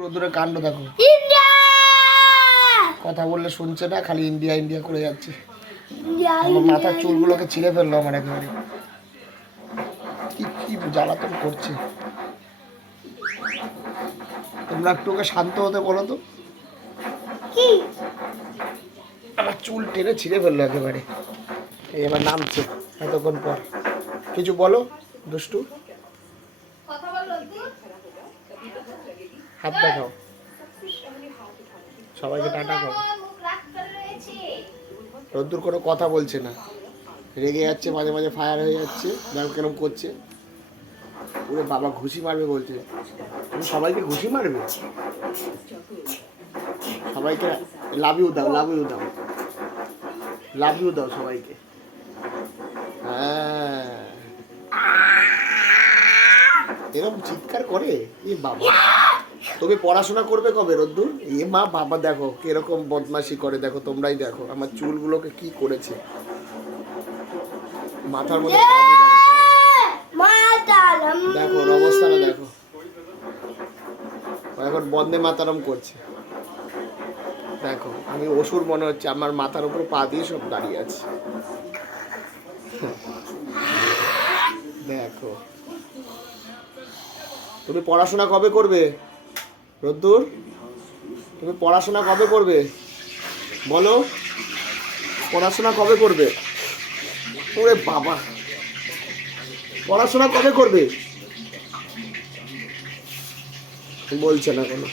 রোদ্দুরের কাণ্ড দেখো, কথা বললে শুনছে না, খালি ইন্ডিয়া ইন্ডিয়া করে যাচ্ছে। আমার মাথার চুলগুলোকে ছিঁড়ে ফেললো আমার একেবারে, কি কি জ্বালাতন করছে। তোমরা একটু ওকে শান্ত হতে বলো তো। আমার চুল টেনে ছিঁড়ে ফেললো একেবারে। এবার নামছে এতক্ষণ পর। কিছু বলো দুষ্টু, হাত দেখাও, সবাইকে টাটা করো। রোদ্দুর কোনো কথা বলছে না, রেগে যাচ্ছে, মাঝে মাঝে ফায়ার হয়ে যাচ্ছে, দেখো কেরম করছে। ওরে বাবা ঘুষি মারবে বলছে, তুমি সবাইকে ঘুষি মারবে, সবাইকে লাভ ইউ দাও, লাভ ইউ দাও, লাভ ইউ দাও সবাইকে। হ্যাঁ এরকম চিৎকার করে, এ বাবা। তুমি পড়াশোনা করবে কবে রোদ্দুর? এ মা বাবা দেখো কিরকম বদমাশি করে, দেখো তোমরাই দেখো আমার চুলগুলোকে কি করেছে, মাথার মধ্যে দেখো ওর অবস্থাটা দেখো, এখন বন্দে মাতারম করছে। দেখো আমি অসুর মনে হচ্ছে, আমার মাথার উপর পা দিয়ে সব দাঁড়িয়ে আছে। দেখো তুমি পড়াশোনা কবে করবে রোদ্দুর? তুমি পড়াশোনা কবে করবে বলো, পড়াশোনা কবে করবে? ওরে বাবা পড়াশোনা কবে করবে বলছে না কোনো।